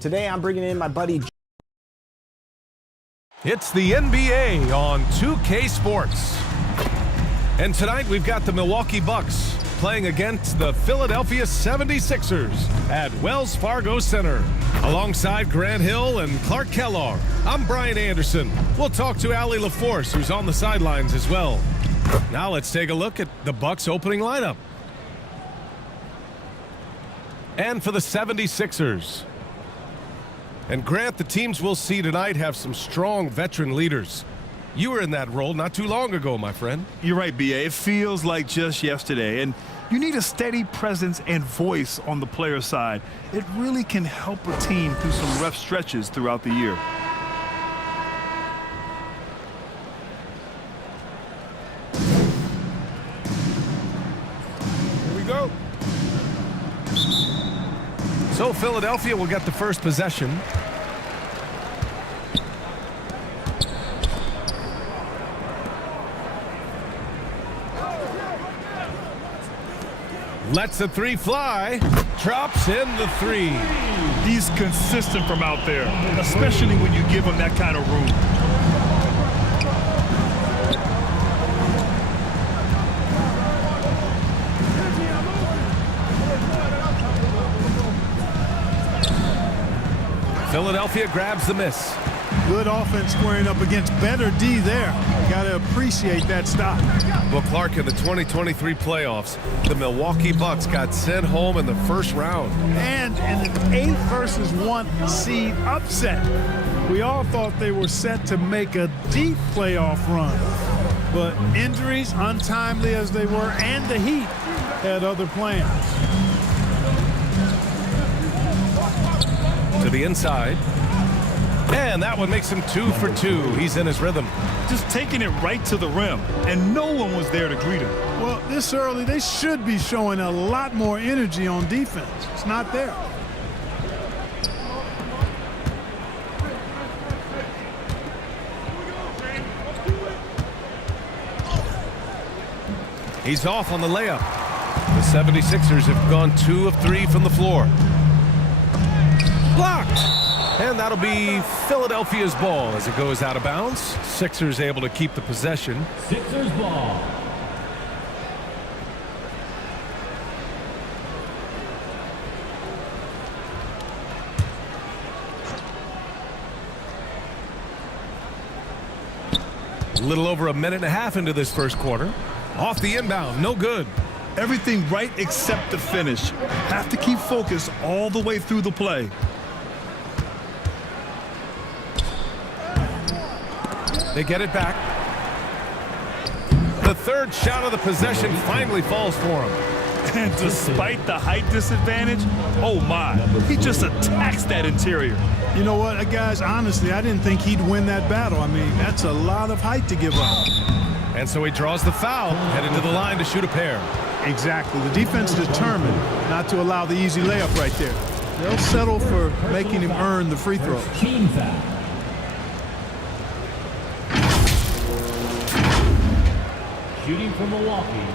Today I'm bringing in my buddy. It's the NBA on 2K Sports. And tonight we've got the Milwaukee Bucks playing against the Philadelphia 76ers at Wells Fargo Center. Alongside Grant Hill and Clark Kellogg, I'm Brian Anderson. We'll talk to Allie LaForce, who's on the sidelines as well. Now let's take a look at the Bucks opening lineup. And for the 76ers. And Grant, the teams we'll see tonight have some strong veteran leaders. You were in that role not too long ago, my friend. You're right, B.A. It feels like just yesterday. And you need a steady presence and voice on the player side. It really can help a team through some rough stretches throughout the year. Here we go. So Philadelphia will get the first possession. Lets the three fly. Drops in the three. He's consistent from out there, especially when you give him that kind of room. Philadelphia grabs the miss. Good offense squaring up against better D there. Got to appreciate that stop. Well, Clark, in the 2023 playoffs, the Milwaukee Bucks got sent home in the first round. And in an 8 versus 1 seed upset. We all thought they were set to make a deep playoff run. But injuries, untimely as they were, and the Heat had other plans. To the inside. And that one makes him 2 for 2. He's in his rhythm. Just taking it right to the rim, and no one was there to greet him. Well, this early, they should be showing a lot more energy on defense. It's not there. He's off on the layup. The 76ers have gone 2 of 3 from the floor. Blocked. And that'll be Philadelphia's ball as it goes out of bounds. Sixers able to keep the possession. Sixers ball. A little over a minute and a half into this first quarter. Off the inbound, no good. Everything right except the finish. Have to keep focus all the way through the play. They get it back. The third shot of the possession finally falls for him. And despite the height disadvantage, oh my, he just attacks that interior. You know what, guys, honestly, I didn't think he'd win that battle. I mean, that's a lot of height to give up. And so he draws the foul, headed to the line to shoot a pair. Exactly. The defense determined not to allow the easy layup right there. They'll settle for making him earn the free throws. Team foul. Shooting for Milwaukee.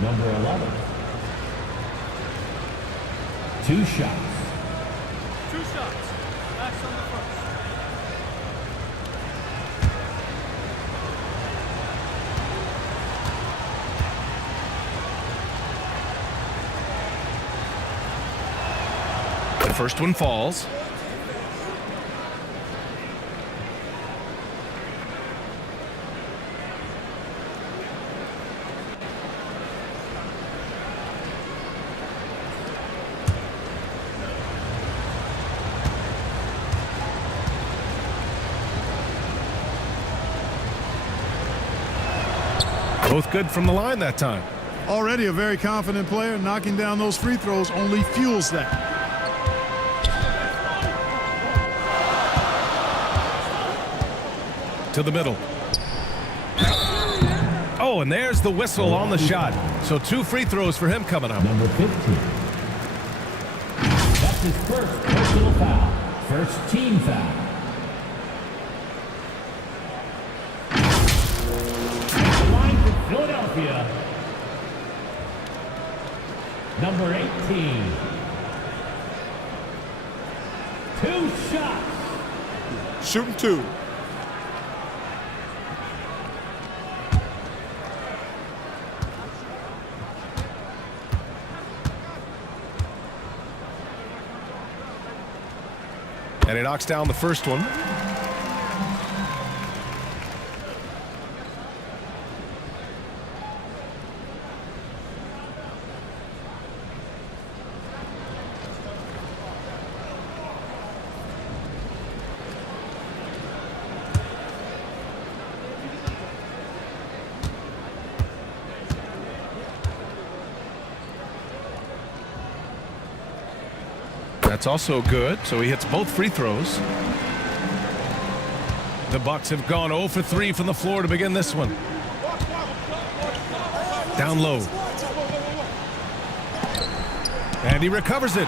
Number 11. 2 shots. 2 shots. Max on the first. The first one falls. Both good from the line that time. Already a very confident player. Knocking down those free throws only fuels that. To the middle. Oh, and there's the whistle on the shot. So 2 free throws for him coming up. Number 15. That's his first personal foul. First team foul. Philadelphia, number 18. shots. Shooting 2. And he knocks down the first one. That's also good, so he hits both free throws. The Bucks have gone 0 for 3 from the floor to begin this one. Down low. And he recovers it.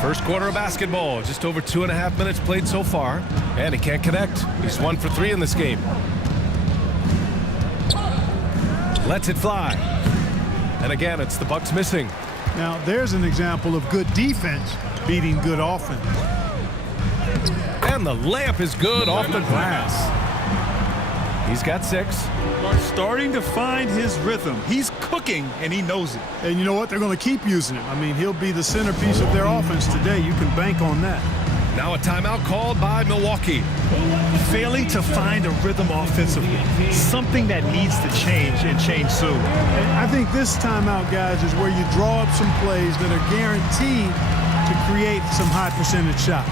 First quarter of basketball, just over 2.5 minutes played so far, and he can't connect. He's 1 for 3 in this game. Lets it fly. And again, it's the Bucks missing. Now, there's an example of good defense beating good offense. And the layup is good off the glass. He's got 6. Starting to find his rhythm. He's cooking, and he knows it. And you know what? They're going to keep using him. I mean, he'll be the centerpiece of their offense today. You can bank on that. Now a timeout called by Milwaukee. Failing to find a rhythm offensively. Something that needs to change, and change soon. And I think this timeout, guys, is where you draw up some plays that are guaranteed to create some high percentage shots.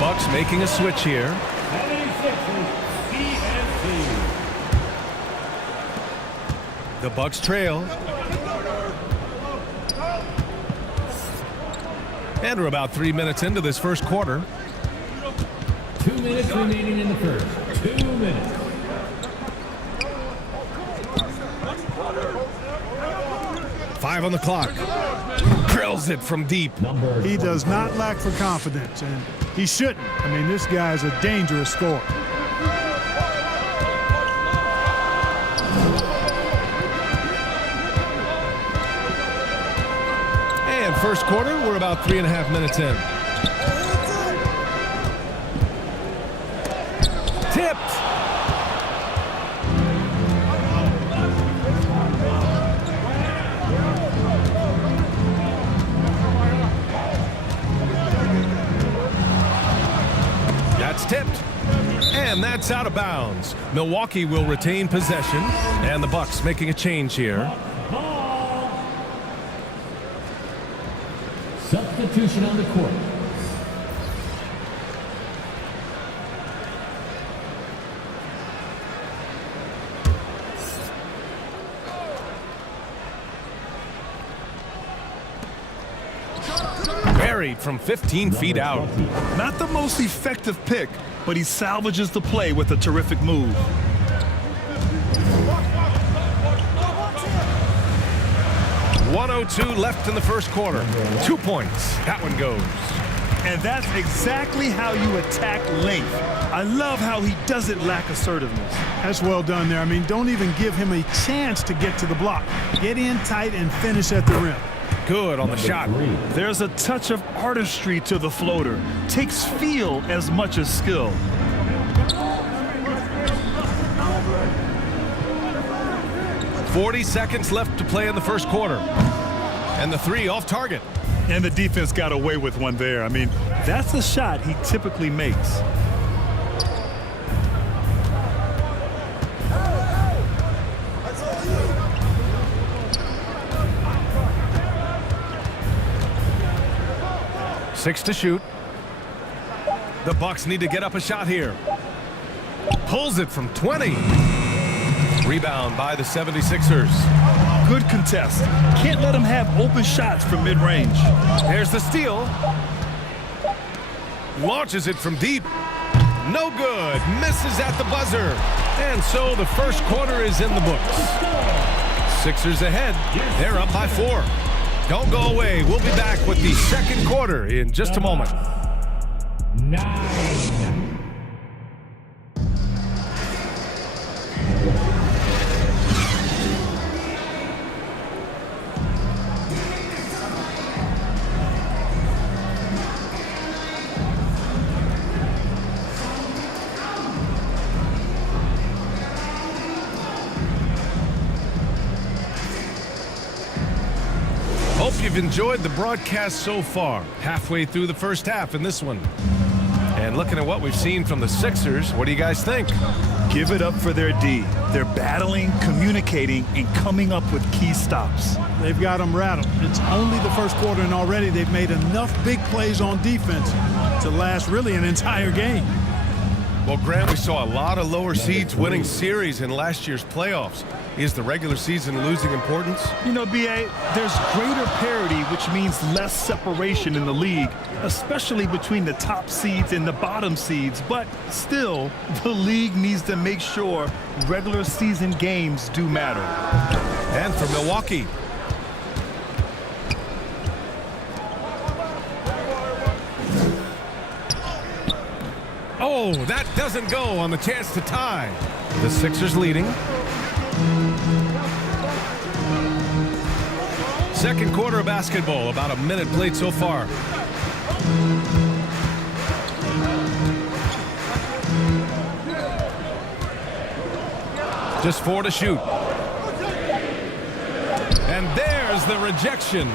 Bucks making a switch here. 76ers, ENT. The Bucks trail. And we're about 3 minutes into this first quarter. 2 minutes remaining in the first. 2 minutes. Five on the clock. Drills it from deep. He does not lack for confidence, and he shouldn't. I mean, this guy's a dangerous scorer. And first quarter, we're about 3.5 minutes in. Tipped. That's tipped. And that's out of bounds. Milwaukee will retain possession, and the Bucks making a change here. Substitution on the court. Buried from 15 feet out. Not the most effective pick, but he salvages the play with a terrific move. .102 left in the first quarter. 2 points. That one goes. And that's exactly how you attack length. I love how he doesn't lack assertiveness. That's well done there. I mean, don't even give him a chance to get to the block. Get in tight and finish at the rim. Good on the shot. There's a touch of artistry to the floater. Takes feel as much as skill. .40 seconds left to play in the first quarter. And the three off target. And the defense got away with one there. I mean, that's a shot he typically makes. Six to shoot. The Bucks need to get up a shot here. Pulls it from 20. Rebound by the 76ers. Good contest. Can't let him have open shots from mid-range. There's the steal. Launches it from deep. No good. Misses at the buzzer. And so the first quarter is in the books. Sixers ahead. They're up by 4. Don't go away. We'll be back with the second quarter in just a moment. 9. Hope you've enjoyed the broadcast so far. Halfway through the first half in this one. And looking at what we've seen from the Sixers, what do you guys think? Give it up for their D. They're battling, communicating, and coming up with key stops. They've got them rattled. It's only the first quarter, and already they've made enough big plays on defense to last really an entire game. Well, Grant, we saw a lot of lower seeds winning series in last year's playoffs. Is the regular season losing importance? You know, B.A., there's greater parity, which means less separation in the league, especially between the top seeds and the bottom seeds. But still, the league needs to make sure regular season games do matter. And for Milwaukee. Oh, that doesn't go on the chance to tie. The Sixers leading. Second quarter of basketball, about a minute played so far. Just 4 to shoot. And there's the rejection.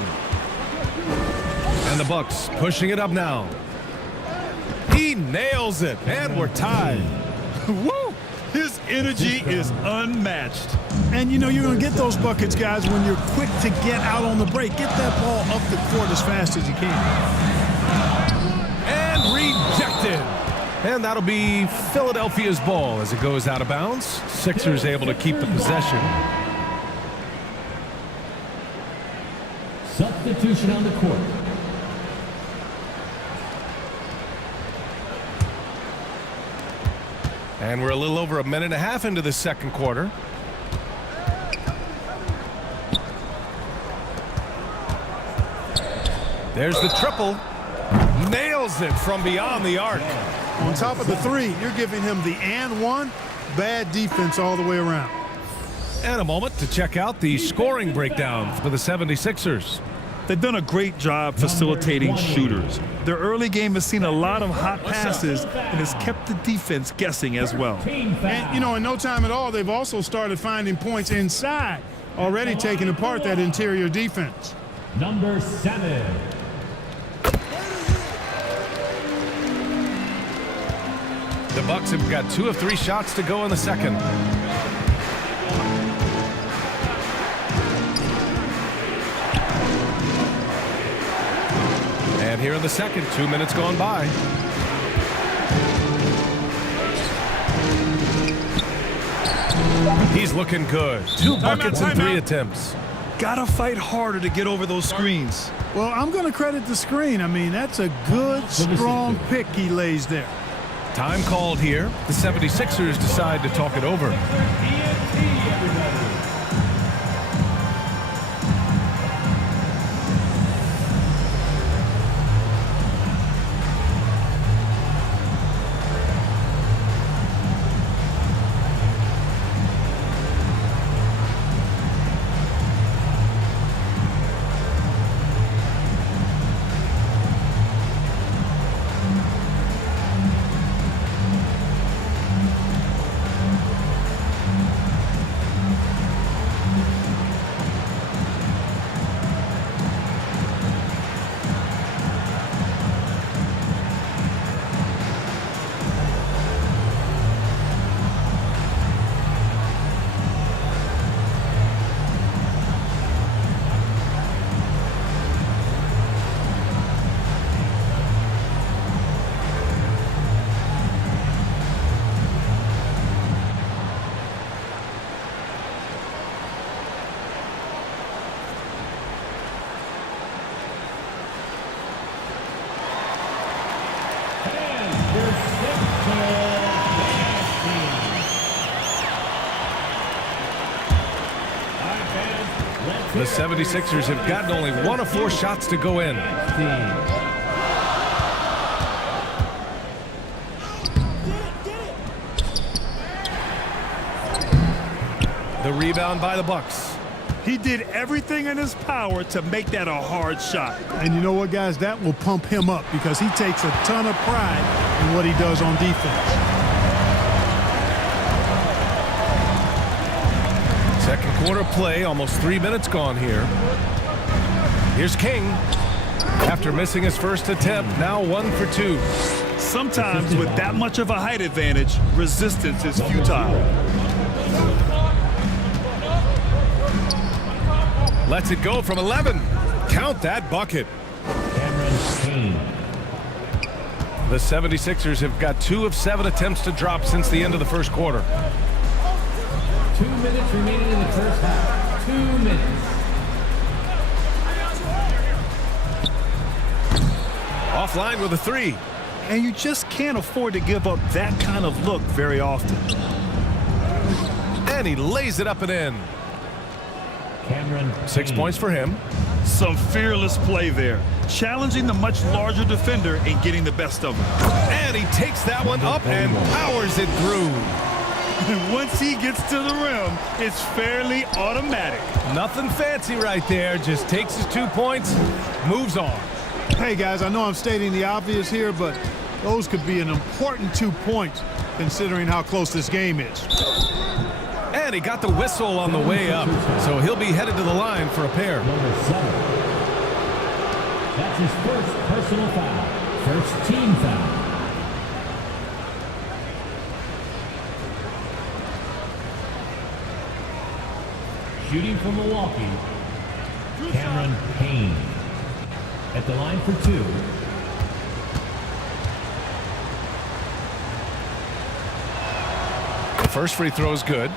And the Bucks pushing it up now. He nails it, and we're tied. Woo! His energy is unmatched. And, you know, you're going to get those buckets, guys, when you're quick to get out on the break. Get that ball up the court as fast as you can. And rejected. And that'll be Philadelphia's ball as it goes out of bounds. Sixers able to keep the possession. Substitution on the court. And we're a little over a minute and a half into the second quarter. There's the triple. Nails it from beyond the arc. On top of the three, you're giving him the and one. Bad defense all the way around. And a moment to check out the scoring breakdown for the 76ers. They've done a great job facilitating shooters. Their early game has seen a lot of hot passes and has kept the defense guessing as well. And, you know, in no time at all, they've also started finding points inside, already taking apart that interior defense. Number 7. The Bucks have got 2 of 3 shots to go in the second. And here in the second, 2 minutes gone by. He's looking good. 2 buckets in 3 attempts. Gotta fight harder to get over those screens. Well, I'm going to credit the screen. I mean, that's a good, strong pick he lays there. Time called here. The 76ers decide to talk it over. The 76ers have gotten only 1 of 4 shots to go in. The rebound by the Bucks. He did everything in his power to make that a hard shot. And you know what, guys? That will pump him up because he takes a ton of pride in what he does on defense. Second quarter play, almost 3 minutes gone here. Here's King. After missing his first attempt, now 1 for 2. Sometimes with that much of a height advantage, resistance is futile. Lets it go from 11. Count that bucket. The 76ers have got 2 of 7 attempts to drop since the end of the first quarter. 2 minutes remaining in the first half. 2 minutes. Offline with a 3. And you just can't afford to give up that kind of look very often. And he lays it up and in. 6 points for him. Some fearless play there, challenging the much larger defender and getting the best of him. And he takes that one up and powers it through. Once he gets to the rim, it's fairly automatic. Nothing fancy right there. Just takes his 2 points, moves on. Hey, guys, I know I'm stating the obvious here, but those could be an important 2 points considering how close this game is. And he got the whistle on the way up, so he'll be headed to the line for a pair. Number 7. That's his first personal foul. First team foul. Shooting from Milwaukee, Cameron Payne. At the line for 2. The first free throw is good.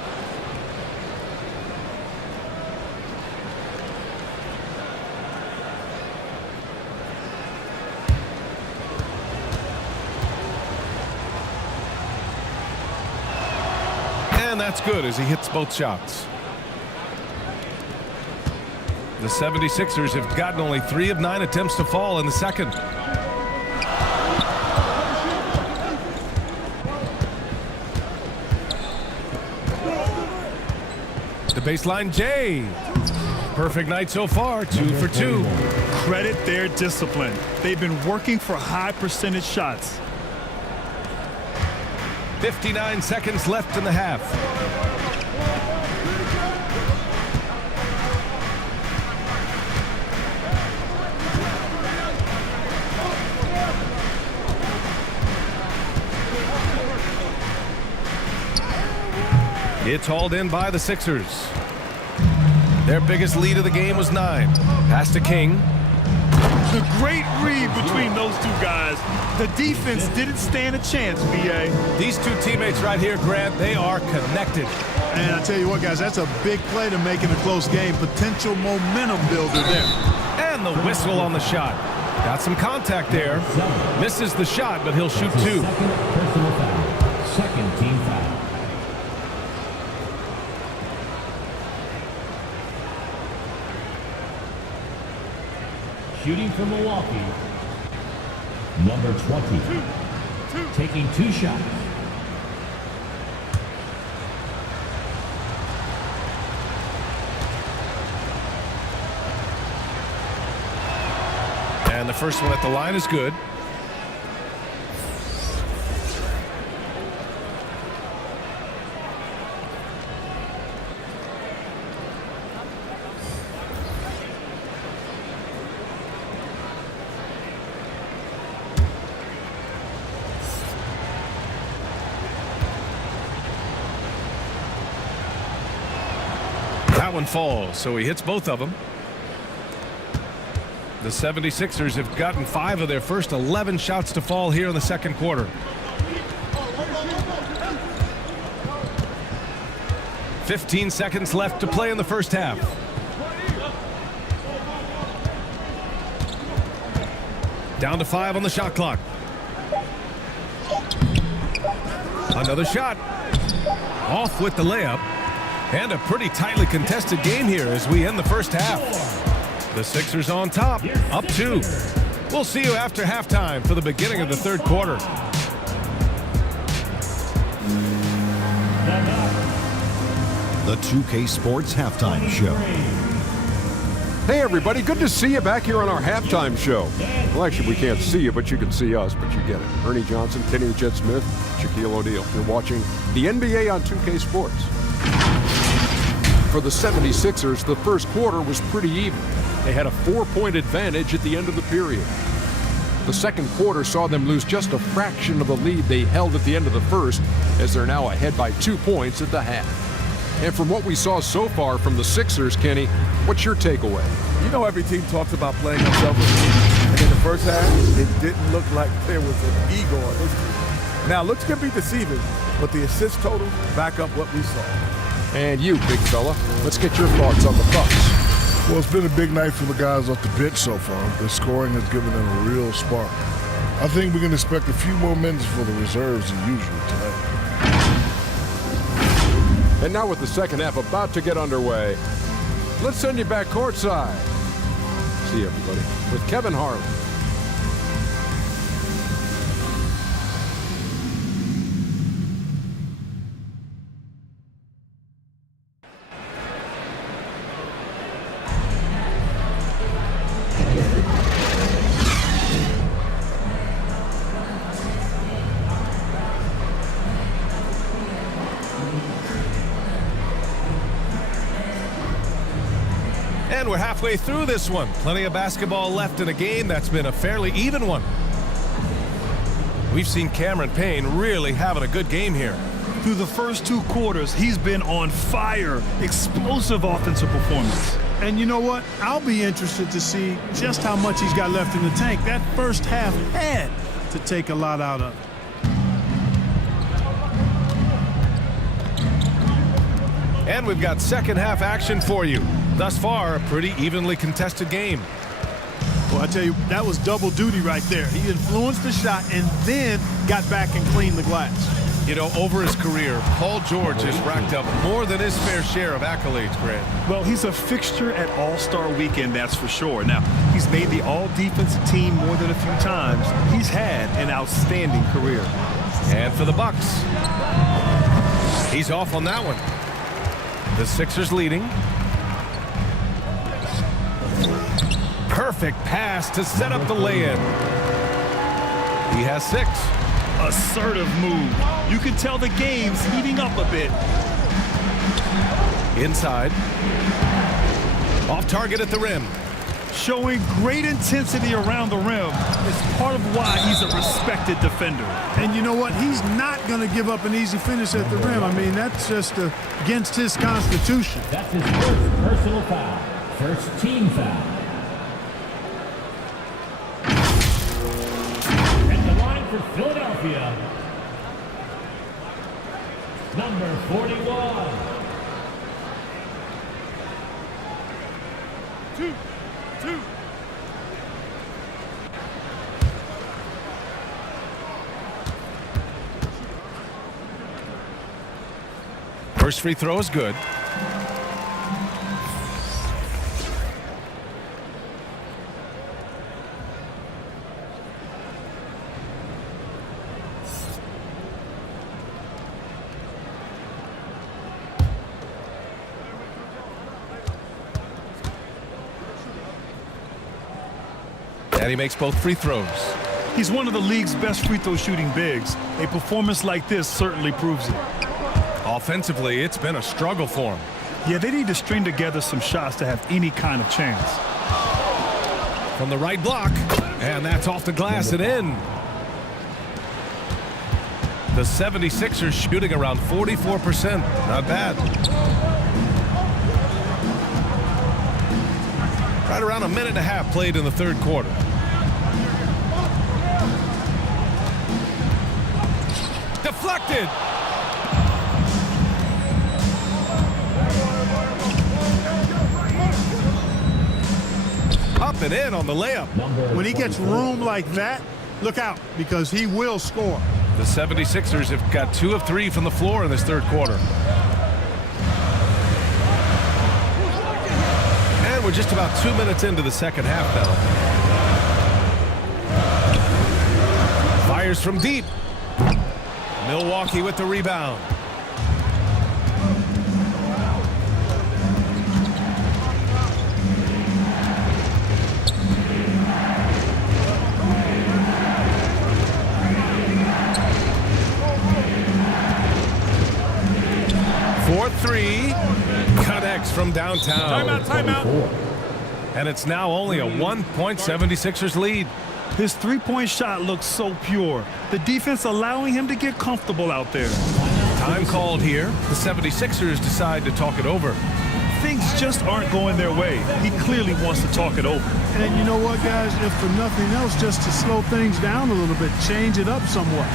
And that's good as he hits both shots. The 76ers have gotten only 3 of 9 attempts to fall in the second. The baseline J. Perfect night so far, 2 for 2. Credit their discipline. They've been working for high percentage shots. 59 seconds left in the half. It's hauled in by the Sixers. Their biggest lead of the game was 9. Pass to King. The great read between those 2 guys. The defense didn't stand a chance, B.A. These 2 teammates right here, Grant, they are connected. And I tell you what, guys, that's a big play to make in a close game. Potential momentum builder there. And the whistle on the shot. Got some contact there. Misses the shot, but he'll shoot 2. Second personal foul. Second team foul. Shooting from Milwaukee, number 20, taking 2 shots. And the first one at the line is good. That one falls, so he hits both of them. The 76ers have gotten 5 of their first 11 shots to fall here in the second quarter. 15 seconds left to play in the first half. Down to 5 on the shot clock. Another shot. Off with the layup. And a pretty tightly contested game here as we end the first half. The Sixers on top, up 2. We'll see you after halftime for the beginning of the third quarter. The 2K Sports Halftime Show. Hey everybody, good to see you back here on our halftime show. Well, actually we can't see you, but you can see us, but you get it. Ernie Johnson, Kenny the Jet Smith, Shaquille O'Neal. You're watching the NBA on 2K Sports. For the 76ers, the first quarter was pretty even. They had a 4-point advantage at the end of the period. The second quarter saw them lose just a fraction of the lead they held at the end of the first, as they're now ahead by 2 points at the half. And from what we saw so far from the Sixers, Kenny, what's your takeaway? You know, every team talks about playing unselfishly, and in the first half, it didn't look like there was an ego on this team. Now, looks can be deceiving, but the assist total back up what we saw. And you, big fella, let's get your thoughts on the Bucks. Well, it's been a big night for the guys off the bench so far. The scoring has given them a real spark. I think we can expect a few more minutes for the reserves than usual tonight. And now with the second half about to get underway, let's send you back courtside. See you, everybody, with Kevin Harlan. And we're halfway through this one. Plenty of basketball left in a game that's been a fairly even one. We've seen Cameron Payne really having a good game here. Through the first 2 quarters, he's been on fire. Explosive offensive performance. And you know what? I'll be interested to see just how much he's got left in the tank. That first half had to take a lot out of it. And we've got second half action for you. Thus far, a pretty evenly contested game. Well, I tell you, that was double duty right there. He influenced the shot and then got back and cleaned the glass. You know, over his career, Paul George has racked up more than his fair share of accolades, Grant. Well, he's a fixture at All-Star Weekend, that's for sure. Now, he's made the All-Defensive team more than a few times. He's had an outstanding career. And for the Bucks, he's off on that one. The Sixers leading. Perfect pass to set up the lay-in. He has 6. Assertive move. You can tell the game's heating up a bit. Inside. Off target at the rim. Showing great intensity around the rim. It's part of why he's a respected defender. And you know what? He's not going to give up an easy finish at the rim. I mean, that's just against his constitution. That's his first personal foul. First team foul. At the line for Philadelphia, number 41. 2. First free throw is good. And he makes both free throws. He's one of the league's best free throw shooting bigs. A performance like this certainly proves it. Offensively, it's been a struggle for him. Yeah, they need to string together some shots to have any kind of chance. From the right block, and that's off the glass and in. The 76ers shooting around 44%. Not bad. Right around a minute and a half played in the third quarter. Deflected. Up and in on the layup. When he gets room like that, look out, because he will score. The 76ers have got 2 of 3 from the floor in this third quarter. And we're just about 2 minutes into the second half now. Fires from deep. Milwaukee with the rebound. For 3, connects from downtown. Timeout. And it's now only a 1-point 76ers lead. His three-point shot looks so pure. The defense allowing him to get comfortable out there. Time called here. The 76ers decide to talk it over. Things just aren't going their way. He clearly wants to talk it over. And you know what, guys? If for nothing else, just to slow things down a little bit, change it up somewhat.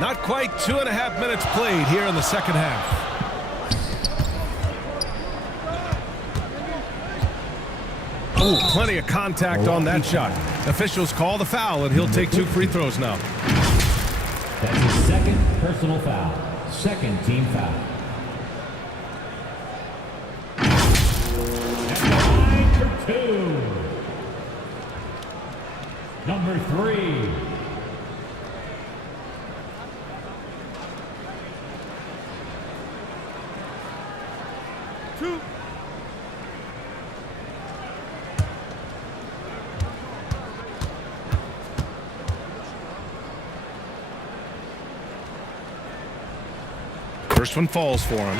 Not quite 2.5 minutes played here in the second half. Oh, plenty of contact on that shot. Officials call the foul, and he'll take 2 free throws now. That's his second personal foul. Second team foul. At the line for 2. Number 3. First one falls for him.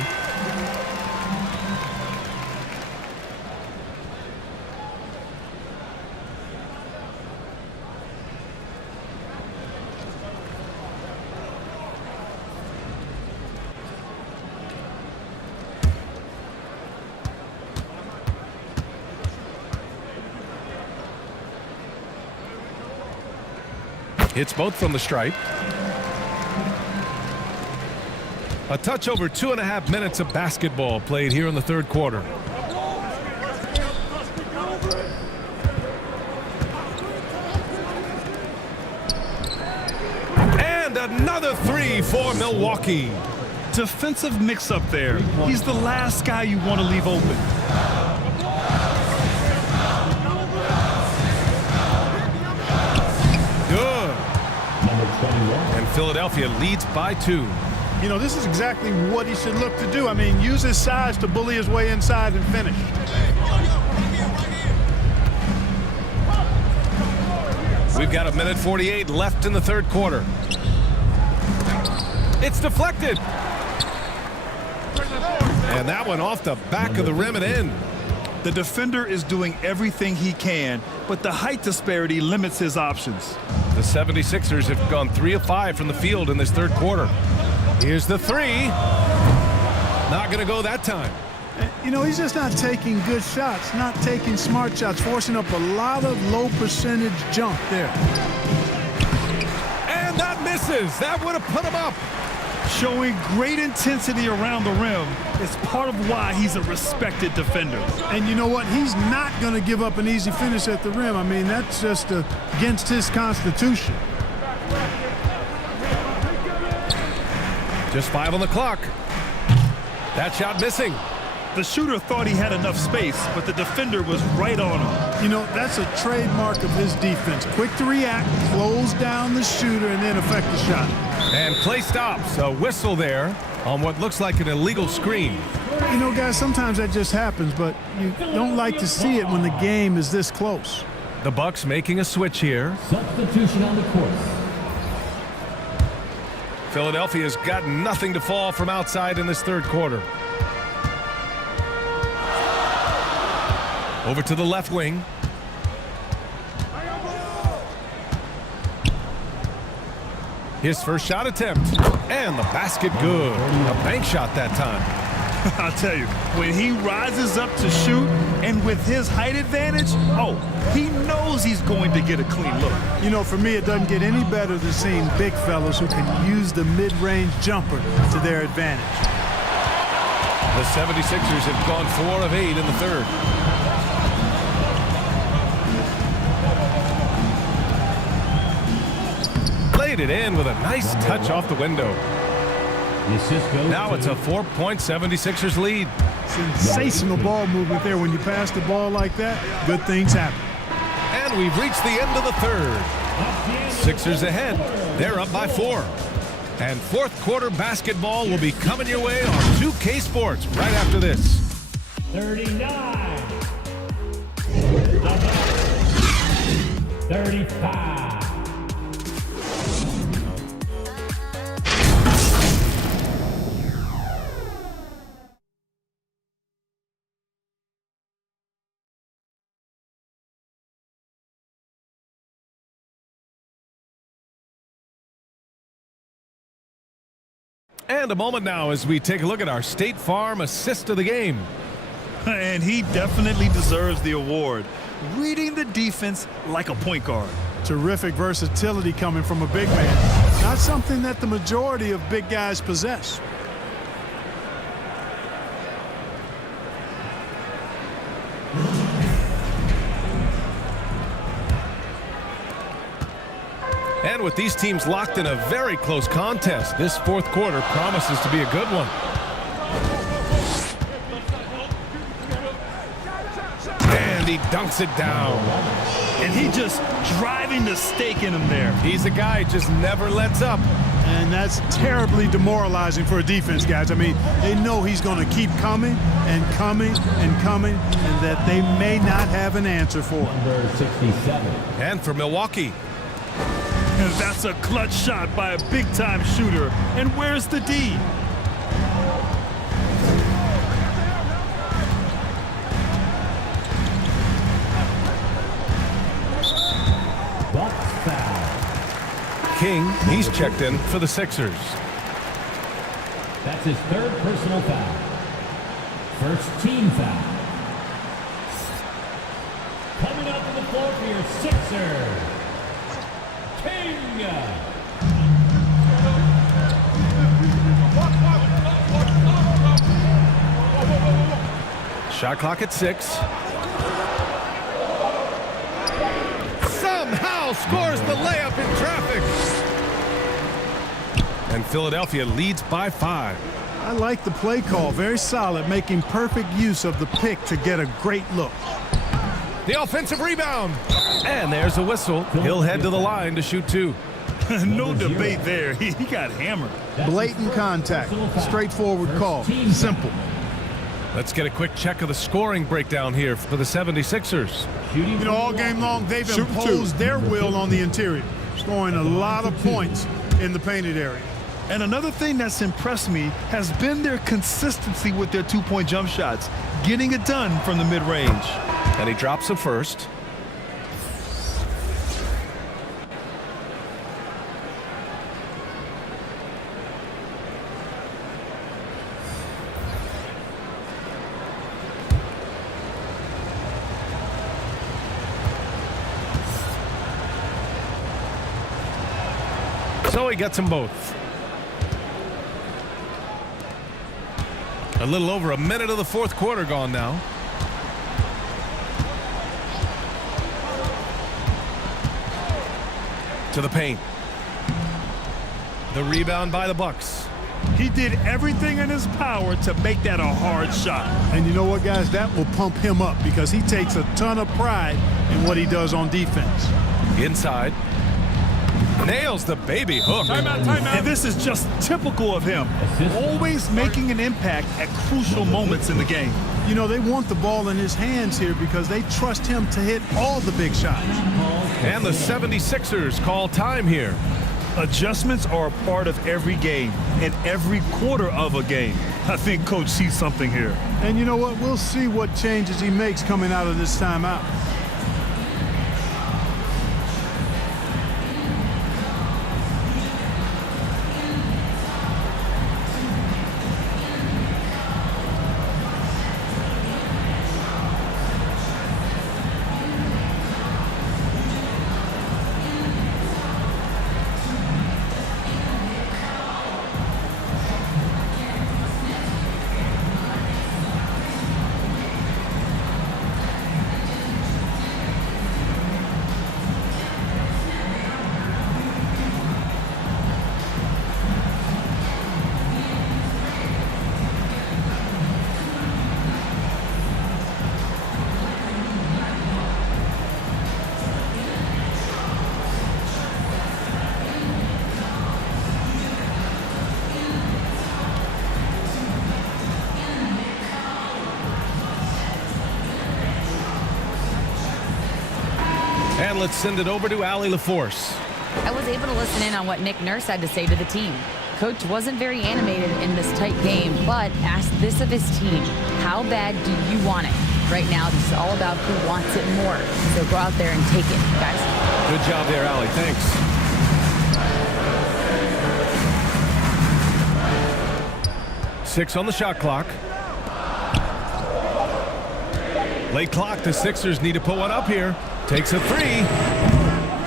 Hits both from the stripe. A touch over 2.5 minutes of basketball played here in the third quarter. And another 3 for Milwaukee. Defensive mix-up there. He's the last guy you want to leave open. Good. And Philadelphia leads by 2. You know, this is exactly what he should look to do. I mean, use his size to bully his way inside and finish. We've got 1:48 left in the third quarter. It's deflected. And that one off the back of the rim and in. The defender is doing everything he can, but the height disparity limits his options. The 76ers have gone 3 of 5 from the field in this third quarter. Here's the 3. Not going to go that time. You know, he's just not taking good shots, not taking smart shots, forcing up a lot of low percentage jump there. And that misses. That would have put him up. Showing great intensity around the rim is part of why he's a respected defender. And you know what? He's not going to give up an easy finish at the rim. I mean, that's just against his constitution. Just 5 on the clock. That shot missing. The shooter thought he had enough space, but the defender was right on him. You know, that's a trademark of his defense. Quick to react, close down the shooter, and then affect the shot. And play stops. A whistle there on what looks like an illegal screen. You know, guys, sometimes that just happens, but you don't like to see it when the game is this close. The Bucks making a switch here. Substitution on the court. Philadelphia's got nothing to fall from outside in this third quarter. Over to the left wing. His first shot attempt. And the basket good. A bank shot that time. I'll tell you, when he rises up to shoot and with his height advantage, oh, he knows he's going to get a clean look. You know, for me, it doesn't get any better than seeing big fellas who can use the mid-range jumper to their advantage. The 76ers have gone 4 of 8 in the third. Played it in with a nice touch off the window. Now it's a 4-point 76ers lead. Sensational ball movement there. When you pass the ball like that, good things happen. And we've reached the end of the third. Sixers ahead. They're up by 4. And fourth quarter basketball will be coming your way on 2K Sports right after this. 39. 35. And a moment now as we take a look at our State Farm assist of the game. And he definitely deserves the award. Reading the defense like a point guard. Terrific versatility coming from a big man. Not something that the majority of big guys possess. And with these teams locked in a very close contest, this fourth quarter promises to be a good one. And he dunks it down. And he just driving the stake in him there. He's a guy who just never lets up. And that's terribly demoralizing for a defense, guys. I mean, they know he's going to keep coming and coming and coming, and that they may not have an answer for. Number 67. And for Milwaukee. And that's a clutch shot by a big-time shooter. And where's the D? Bucks foul. King, he's checked in for the Sixers. That's his third personal foul. First team foul. Coming up to the floor for your Sixers. King. Shot clock at 6. Somehow scores the layup in traffic. And Philadelphia leads by 5. I like the play call. Very solid, making perfect use of the pick to get a great look. The offensive rebound. And there's a whistle. He'll head to the line to shoot 2. No debate there. He got hammered. Blatant contact. Straightforward call. Simple. Let's get a quick check of the scoring breakdown here for the 76ers. You know, all game long, they've imposed their will on the interior, scoring a lot of points in the painted area. And another thing that's impressed me has been their consistency with their two-point jump shots, getting it done from the mid-range. And he drops it first. So he gets them both. A little over a minute of the fourth quarter gone now. To the paint. The rebound by the Bucks. He did everything in his power to make that a hard shot. And you know what, guys? That will pump him up because he takes a ton of pride in what he does on defense. Inside. Nails the baby hook. Timeout. And this is just typical of him. Always making an impact at crucial moments in the game. You know, they want the ball in his hands here because they trust him to hit all the big shots. And the 76ers call time here. Adjustments are a part of every game and every quarter of a game. I think Coach sees something here. And you know what? We'll see what changes he makes coming out of this timeout. And let's send it over to Allie LaForce. I was able to listen in on what Nick Nurse had to say to the team. Coach wasn't very animated in this tight game, but asked this of his team: how bad do you want it? Right now, this is all about who wants it more. So go out there and take it, guys. Good job there, Allie. Thanks. Six on the shot clock. Late clock. The Sixers need to put one up here. Takes a three.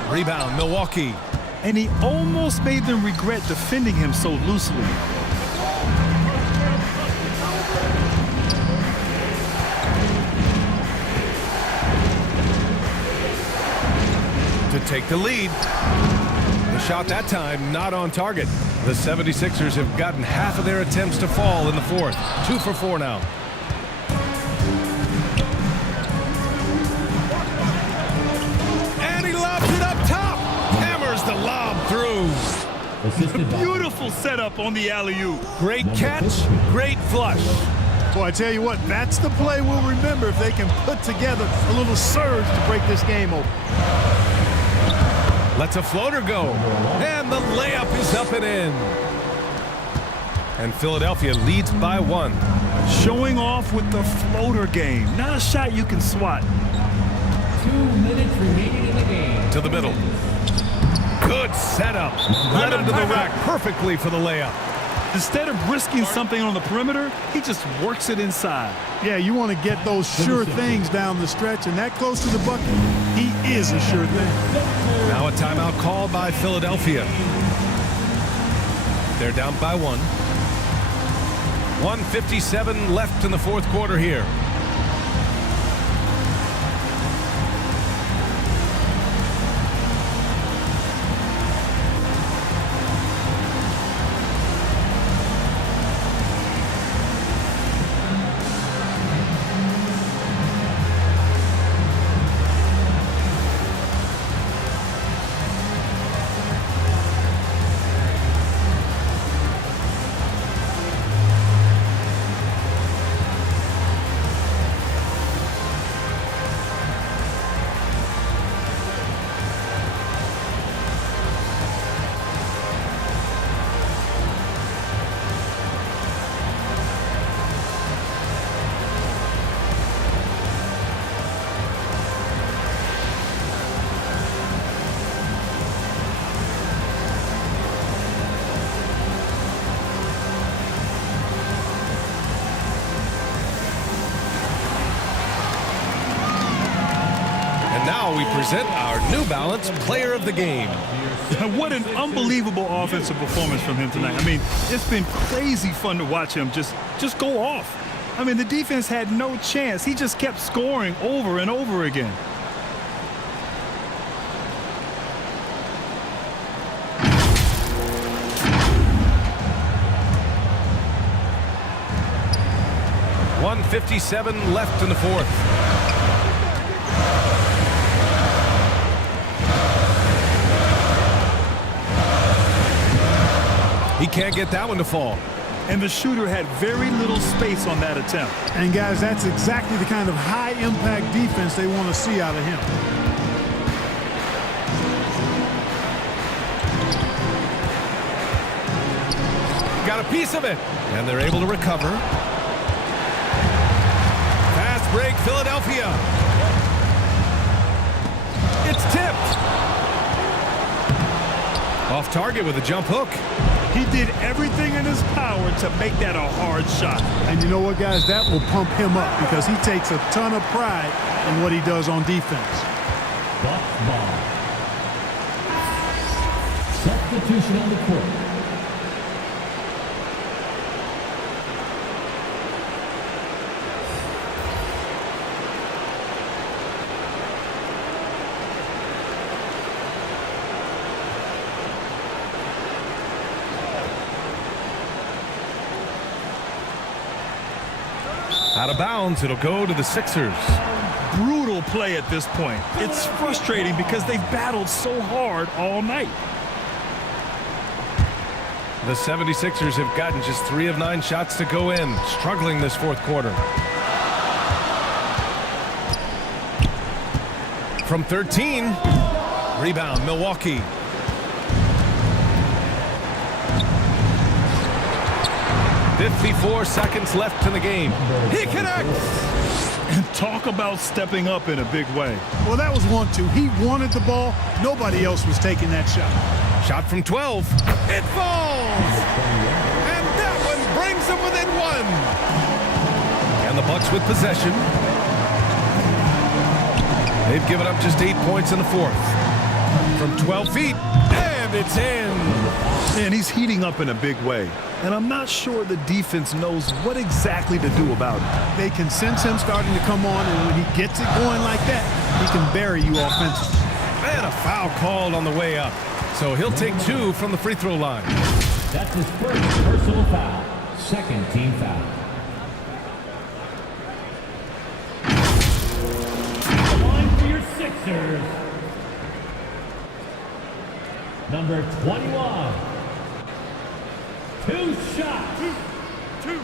Rebound, Milwaukee. And he almost made them regret defending him so loosely. To take the lead. The shot that time not on target. The 76ers have gotten half of their attempts to fall in the fourth. 2 for 4 now. And he lobs it up top. Hammers the lob through. Beautiful setup on the alley-oop. Great catch, great flush. Boy, I tell you what, that's the play we'll remember if they can put together a little surge to break this game open. Lets a floater go. And the layup is up and in. And Philadelphia leads by 1. Showing off with the floater game. Not a shot you can swat. 2 minutes remaining in the game. To the middle. Good setup. Led him to the rack perfectly for the layup. Instead of risking something on the perimeter, he just works it inside. Yeah, you want to get those sure things down the stretch, and that close to the bucket, he is a sure thing. Now a timeout called by Philadelphia. They're down by 1. 1:57 left in the fourth quarter here. We present our New Balance Player of the Game. What an unbelievable offensive performance from him tonight. I mean, it's been crazy fun to watch him just go off. I mean, the defense had no chance. He just kept scoring over and over again. 1:57 left in the fourth. He can't get that one to fall. And the shooter had very little space on that attempt. And guys, that's exactly the kind of high-impact defense they want to see out of him. Got a piece of it, and they're able to recover. Fast break, Philadelphia. It's tipped. Off target with a jump hook. He did everything in his power to make that a hard shot. And you know what, guys? That will pump him up because he takes a ton of pride in what he does on defense. Bucks ball. Substitution on the court. Out of bounds, it'll go to the Sixers. Brutal play at this point. It's frustrating because they've battled so hard all night. The 76ers have gotten just 3 of 9 shots to go in, struggling this fourth quarter. From 13, rebound, Milwaukee. "54 seconds left in the game. He connects! And talk about stepping up in a big way. Well, that was 1-2. He wanted the ball. Nobody else was taking that shot. Shot from 12. It falls! And that one brings them within 1. And the Bucks with possession. They've given up just 8 points in the fourth. From 12 feet, and it's in. And he's heating up in a big way. And I'm not sure the defense knows what exactly to do about it. They can sense him starting to come on, and when he gets it going like that, he can bury you offensively. And a foul called on the way up. So he'll take 2 from the free throw line. That's his first personal foul. Second team foul. The line for your Sixers. Number 21. 2 shots. 2.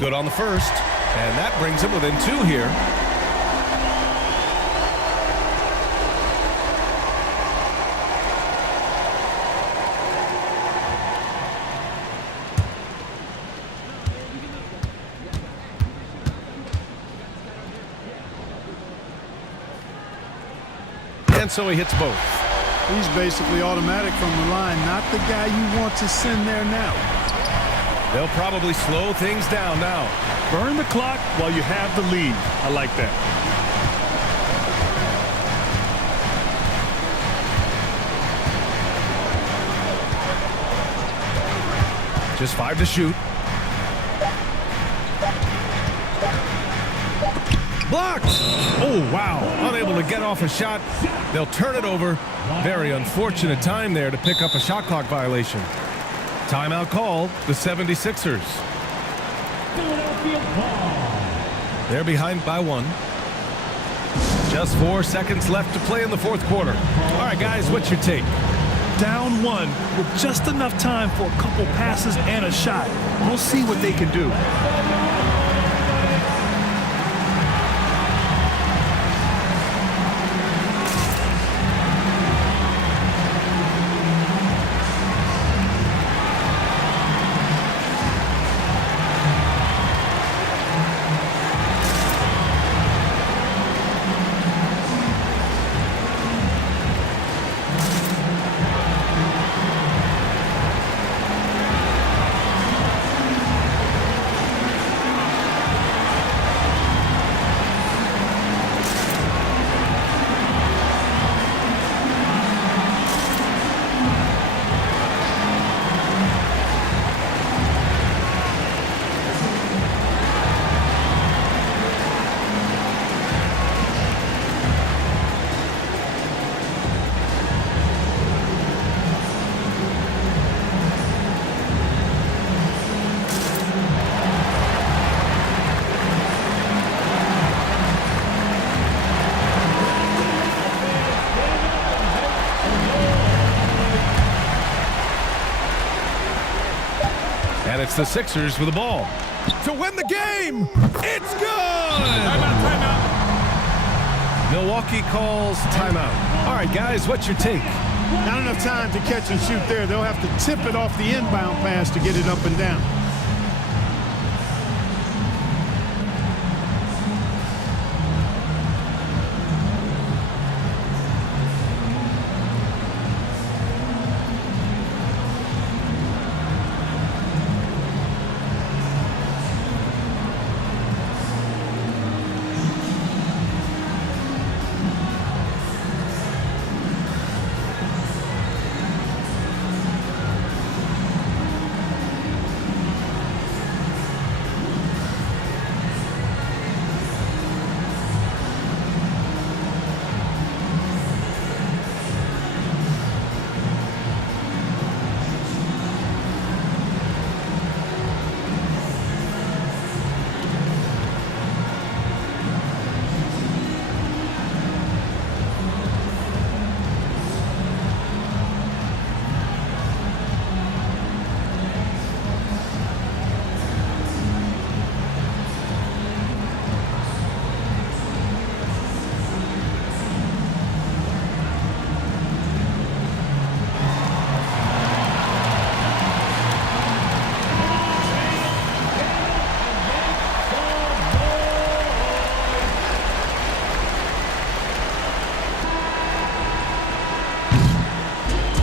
Good on the first, and that brings him within 2 here. And so he hits both. He's basically automatic from the line, not the guy you want to send there now. They'll probably slow things down now. Burn the clock while you have the lead. I like that. Just 5 to shoot. Blocked! Oh, wow. Unable to get off a shot. They'll turn it over. Very unfortunate time there to pick up a shot clock violation. Timeout called, the 76ers. Philadelphia ball. They're behind by 1. Just 4 seconds left to play in the fourth quarter. All right, guys, what's your take? Down 1 with just enough time for a couple passes and a shot. We'll see what they can do. the Sixers with the ball. To win the game! It's good! Timeout. Milwaukee calls timeout. All right, guys, what's your take? Not enough time to catch and shoot there. They'll have to tip it off the inbound pass to get it up and down.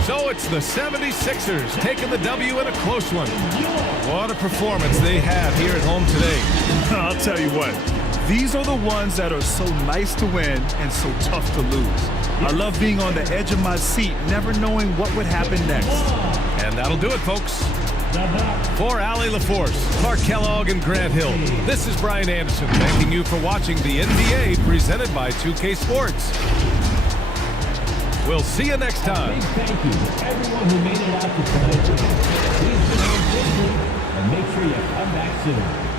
So it's the 76ers taking the W in a close one. What a performance they have here at home today. I'll tell you what, these are the ones that are so nice to win and so tough to lose. I love being on the edge of my seat, never knowing what would happen next. And that'll do it, folks. For Allie LaForce, Clark Kellogg, and Grant Hill, this is Brian Anderson thanking you for watching the NBA presented by 2K Sports. We'll see you next time. Big thank you to everyone who made it out to tonight's game. Please be on and make sure you come back soon.